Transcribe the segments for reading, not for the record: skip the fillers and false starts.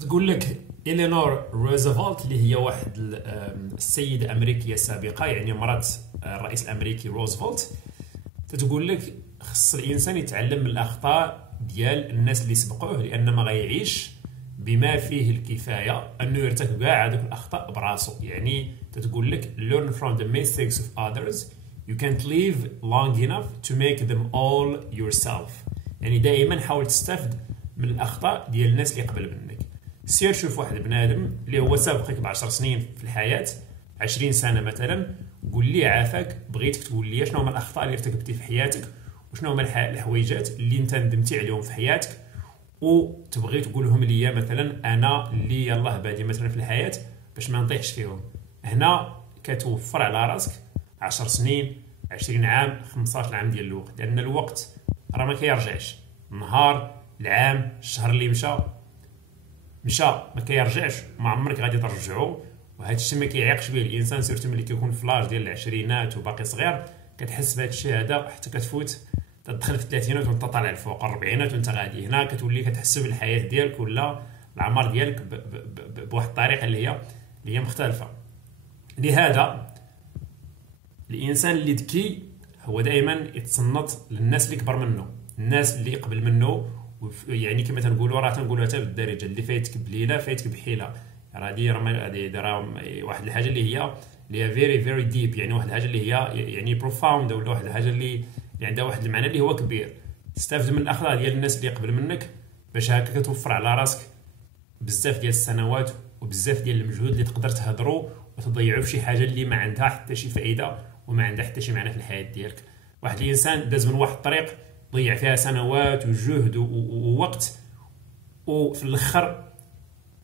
تقول لك إلينور روزفلت اللي هي واحد السيدة أمريكية سابقة، يعني مرات الرئيس الأمريكي روزفلت. تقول لك خص الإنسان يتعلم من الأخطاء ديال الناس اللي سبقوه، لأن ما غيعيش بما فيه الكفاية أنه يرتكب كاع هذوك الأخطاء براسو. يعني تقول لك learn from the mistakes of others. You can't live long enough to make them all yourself. يعني دائما حاول تستفد من الأخطاء ديال الناس اللي قبل منك. سير شوف واحد بنادم اللي هو سابقك ب10 سنين في الحياة، 20 سنة مثلا، قول لي عافاك بغيتك تقول لي شنو هما الأخطاء اللي ارتكبتي في حياتك، وشنو هما الحويجات اللي انت ندمتي عليهم في حياتك وتبغي تقولهم ليا مثلا انا اللي يلاه بادي مثلا في الحياة باش ما نطيحش فيهم. هنا كتوفر على راسك 10 سنين، 20 عام، 15 عام ديال الوقت، لأن الوقت راه ما كيرجعش. النهار، العام، الشهر اللي مشى ما كيرجعش، ما عمرك غادي ترجعو. وهذا الشيء ما كيعيقش به الانسان، سيرتو ملي كيكون في لاج ديال العشرينات وباقي صغير، كتحس بهذا الشيء هذا حتى كتفوت تدخل في الثلاثينات وانت طالع الفوق الربعينات وانت غادي. هنا كتولي كتحس بالحياه ديالك ولا العمر ديالك بواحد الطريقه اللي هي مختلفه. لهذا الانسان اللي ذكي هو دائما يتصنت للناس اللي كبر منه، الناس اللي قبل منه. يعني كما تنقولوا راه تنقولوا حتى بالدارجه اللي فايتك بليله فايتك بحيله. راه واحد الحاجه اللي هي فيري فيري ديب، يعني واحد الحاجه اللي هي يعني بروفاوند، ولا واحد الحاجه اللي عندها واحد المعنى اللي هو كبير. تستافد من الاخطاء ديال الناس اللي قبل منك باش هكا كتوفر على راسك بزاف ديال السنوات وبزاف ديال المجهود اللي تقدر تهضروا وتضيعوا في شي حاجه اللي ما عندها حتى شي فائده وما عندها حتى شي معنى في الحياه ديالك. واحد الانسان داز من واحد الطريق ضيع فيها سنوات وجهد ووقت، وفي الاخر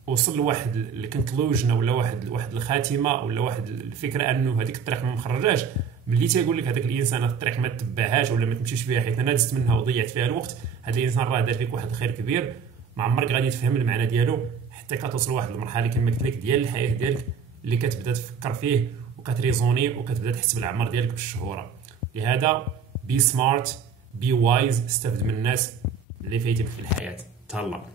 وصل لواحد الكونكلوجن ولا واحد الخاتمه ولا واحد الفكره انه هذيك الطريق ما مخرجاش. ملي تيقول لك هذاك الانسان هذه الطريق ما تبعهاش ولا ما تمشيش فيها حيت انا دزت منها وضيعت فيها الوقت، هذا الانسان راه دار لك واحد الخير كبير ما عمرك غادي تفهم المعنى ديالو حتى كتوصل لواحد المرحله كما قلت لك ديال الحياه ديالك اللي كتبدا تفكر فيه وكتريزوني وكتبدا تحس بالعمر ديالك بالشهوره. لهذا بي سمارت، بي وايز، استفد من الناس اللي فايتين في الحياه. تهلا.